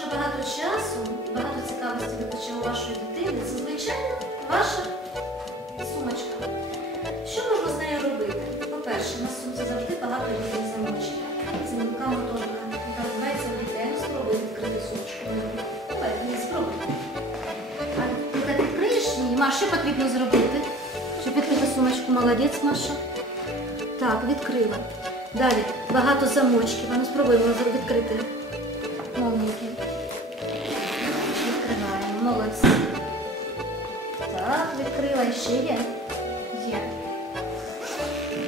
дуже багато часу багато цікавості витрачає у вашої дитини, це звичайно ваша сумочка. Що можна з нею робити? По-перше, на сумці завжди багато різних замочків. Це мілка моторика, яка розвивається в дітей. Ну, спробуй відкрити сумочку. Давай, не спробуй. А ти відкриєш її? Маш, що потрібно зробити? Щоб відкрити сумочку, молодець, Маша. Так, відкрила. Далі багато замочків. А ну спробуємо відкрити. Маленький. Відкриваємо. Молодці. Так, відкрила. І ще є. Є.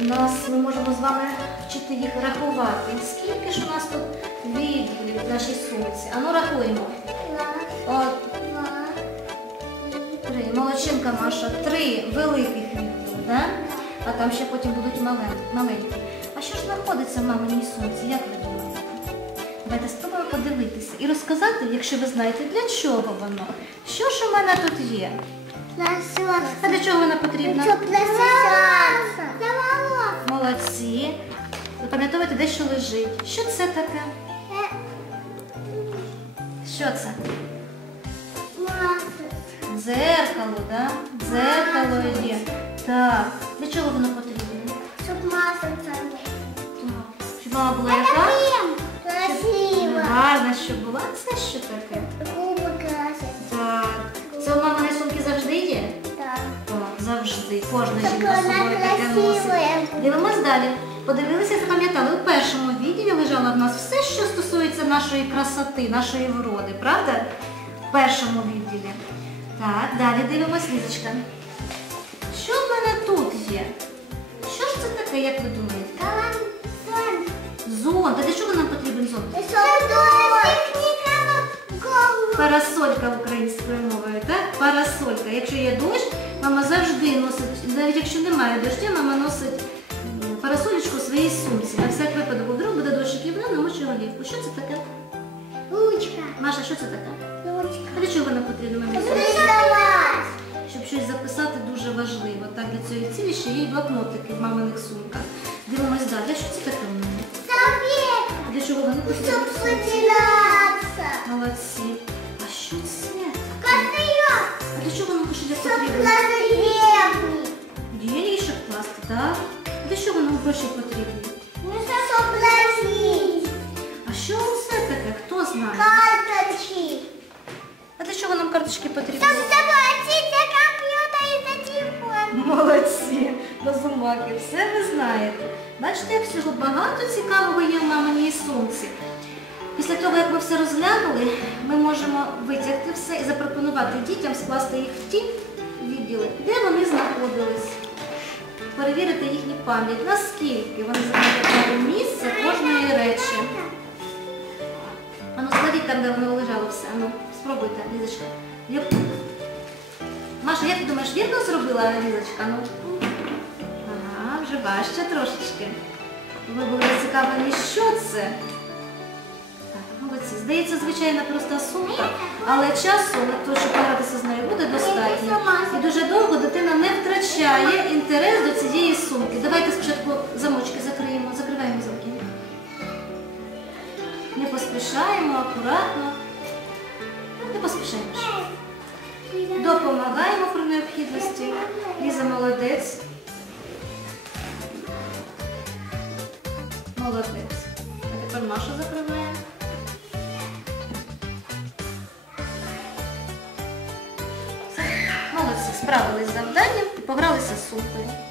У нас ми можемо з вами вчити їх рахувати. Скільки ж у нас тут відділів в нашій сумці? А ну рахуємо. От, Три. Молодчинка Маша. Три великих відділи, да? а там ще потім будуть маленькі. А що ж знаходиться в маминій сумці, як ви думаєте? Давайте спробуємо подивитися і розказати, якщо ви знаєте, для чого воно. Що ж у мене тут є? А для чого вона потрібна? Молодці. Запам'ятовуйте, де що лежить. Що це таке? Що це? Дзеркало, да? Дзеркало є. Так. Для чого воно потрібне? Так. Щоб мама була яка? Гарна, щоб була. Це що таке? Так. Це у маминої сумки завжди є? Так, завжди. Кожна жінка з собою таке носить. Дивимось далі. Подивилися, запам'ятали. У першому відділі лежало в нас все, що стосується нашої красоти, нашої вроди, правда? В першому відділі. Так, далі дивимось, Лізочка. Що в мене тут є? Що ж це таке, як ви думаєте? Зонт. А для чого нам потрібен? Парасолька українською мовою, так? Парасолька. Якщо є дощ, мама завжди носить, навіть якщо немає дощу, мама носить парасолечку в своїй сумці. На всяк випадок, вдруг буде дощик і вона намочує голівку. Що це таке? Маша, що це таке? А для чого вона потрібна мамі? Щоб щось записати дуже важливо. Так, для цієї цілі ще є блокнотики в маминих сумках. Дивимось далі. Що це таке у мене? А для чого вони потрібні? Молодці. А що це? А для чого нам кошеля потрібно? Деньги, щоб класти, так? А для чого нам гроші потрібні? А що це таке? Хто знає? Карточки. А для чого нам карточки потрібні? Щоб Молодці, розумаки, все ви знаєте. Бачите, як всього багато цікавого є в маминій сумці. Після того, як ми все розглянули, ми можемо витягти все і запропонувати дітям скласти їх в ті відділи, де вони знаходились. Перевірити їхню пам'ять, наскільки вони запам'ятали місце кожної речі. Ану, складіть там, де воно лежало все. Ану, спробуйте, Лізочка. Маша, як ти думаєш, вірно зробила Лізочка? Ну? Ага, вже важче трошечки. Ви були зацікавлені, що це? Так, молодці. Здається, звичайна проста сумка, але часу на те, щоб погратися з нею буде достатньо. І дуже довго дитина не втрачає інтерес до цієї сумки. Давайте спочатку замочки закриємо, закриваємо замки. Не поспішаємо, акуратно. Не поспішаємо. Допомагаємо при необхідності. Ліза молодець. Молодець. А тепер Маша закриває. Молодці, справились з завданням і погралися з сумкою.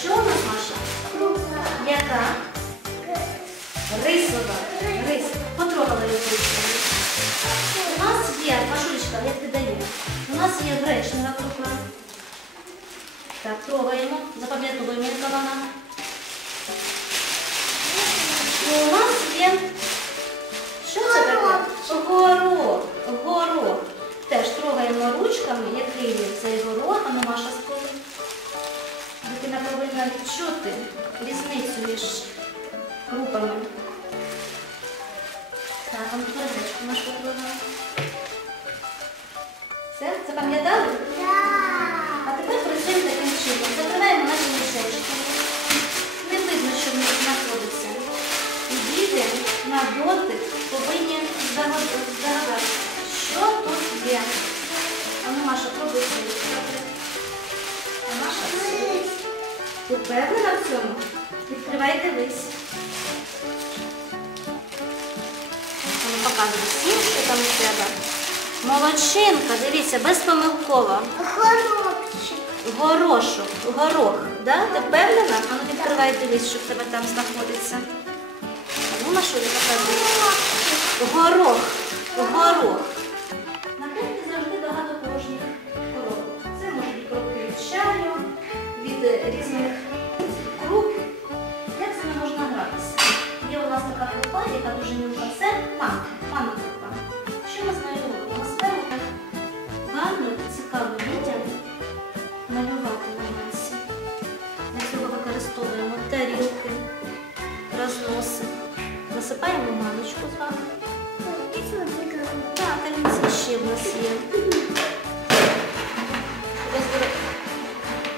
що у нас Маша? Яка? Рисова. Рис. Потрогала її рисовою. У нас є, Машулечка, я тобі даю. У нас є гречнева крупа. Так, трогаємо, запам'ятовуємо, яка вона. І у нас є. Ну, всім, що там у тебе. Молодчинка, дивіться, безпомилково. Горобчик. Горошок, горох, да? Ти впевнена? А ну відкривай, дивись, що в тебе там знаходиться. А ну, ти показуєш? Горох, горох. Нас є.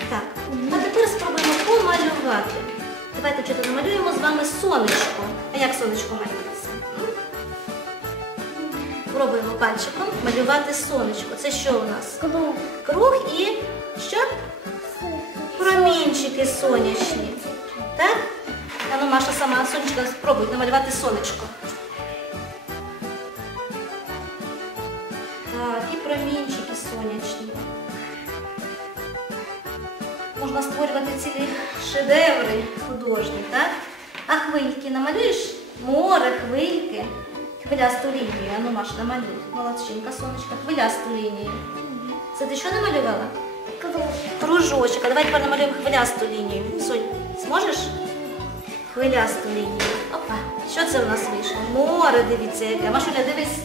Так, а тепер спробуємо помалювати. Давайте вчити намалюємо з вами сонечко. А як сонечко малюється? Пробуємо пальчиком малювати сонечко. Це що у нас? Круг. Круг і що? Промінчики сонячні. Так? А ну, Маша сама сонечко спробуй намалювати сонечко. Так, і промінчики сонячні. Можна створювати цілі шедеври художні, так? А хвильки намалюєш? Море, хвильки. Хвилясту лінію. А ну, Маша, намалюй. Молодчинка, сонечка, хвилясту лінію. Це ти що намалювала? Кружочок. А давай тепер намалюємо хвилясту лінію. Сонь, зможеш? Хвилясту лінію. Опа. Що це у нас вийшло? Море, дивіться, яке. Машуля, дивись.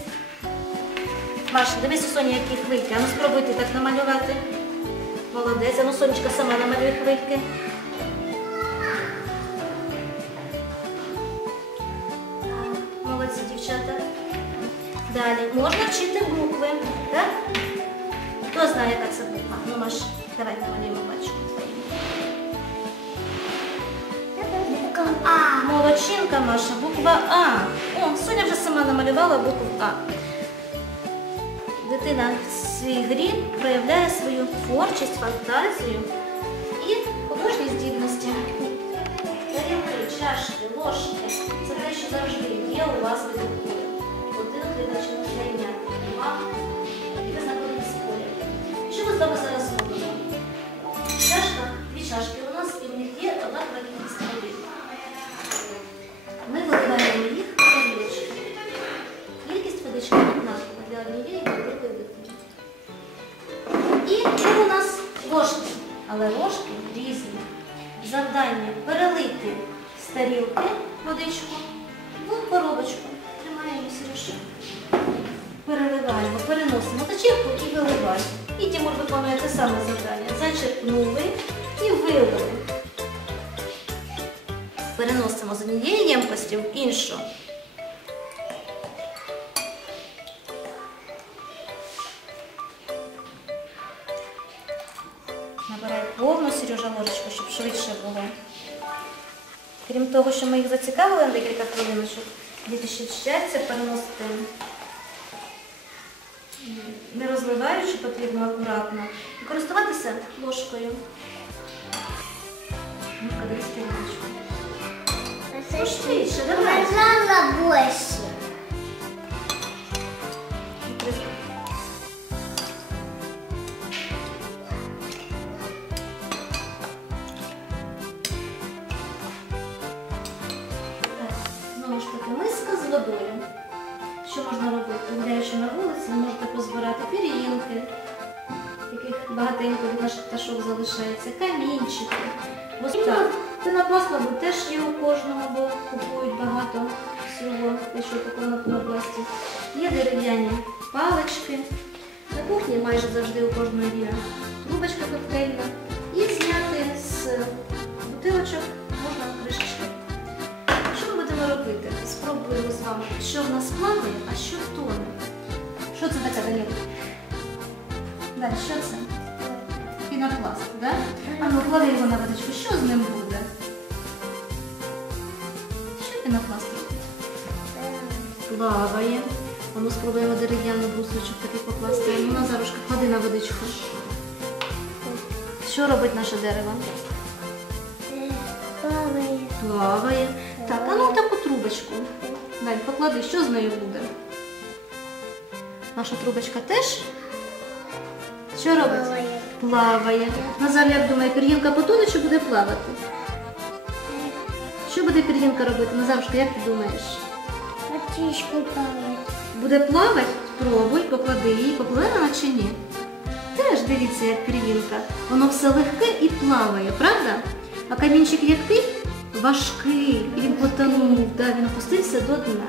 Маша, дивись у Соні, які хвильки. А ну спробуй так намалювати. Молодець. А ну сонечка сама намалює хвильки. Молодці, дівчата. Далі. Можна вчити букви. Так? Хто знає, яка це буква? Ну, Маш, давай намалюємо. А. Молодчинка Маша, буква А. О, Соня вже сама намалювала букву А. Дитина в своїй грі проявляє свою творчість, фантазію і художні здібності. Тарілки, чашки, ложки це те, що завжди є у вас в рукою. Для чимось. Два, і ви знаходитесь поряд. Що ми з вами зараз ложки, але ложки різні. Завдання перелити з тарілки водичку в коробочку. Тримаємо сіріше. Переливаємо, переносимо тачівку і виливаємо. І Тимур виконує те саме завдання. Зачерпнули і вилили. Переносимо з однієї ємкості в іншу. Крім того, що ми їх зацікавили на декілька хвилиночок, діти ще вчаться переносити, не розливаючи, потрібно акуратно, і користуватися ложкою. Ну-ка, дивись тарілочку. Ну, швидше, давай. Сказала больше. Водою. Що можна робити? Гуляючи на вулиці, ви можете позбирати пір'їнки, яких багатенько від наших пташок залишається, камінчики. Ось так. Пенопласт, мабуть, теж є у кожного, бо купують багато всього, те, що упаковано в пенопласті. Є дерев'яні палички. На кухні майже завжди у кожного є трубочка коктейльна. І зняти з бутилочок, можна кришечки. Будемо робити? Спробуємо з вами, що в нас плаває, а що тоне. Що це таке, Даніл? Далі, що це? Пінопласт, так? А ну клади його на водичку, що з ним буде? Що пінопласт робить? Плаває. А ну спробуємо дерев'яний брусочок такий покласти. Ну, Назарушка, клади на водичку. Що робить наше дерево? Плаває. Плаває. Так, а ну таку трубочку. Далі поклади, що з нею буде? Наша трубочка теж? Що робить? Плаває. Плаває. Назар, як думає, пір'їнка потоне чи буде плавати? Що буде пір'їнка робити? Назарушка, як ти думаєш? Птичку плаває. Буде плавати? Спробуй, поклади її, поплине вона чи ні? Теж дивіться, як пір'їнка. Воно все легке і плаває, правда? А камінчик який? Важкий. Він потонув, да, він опустився до дна.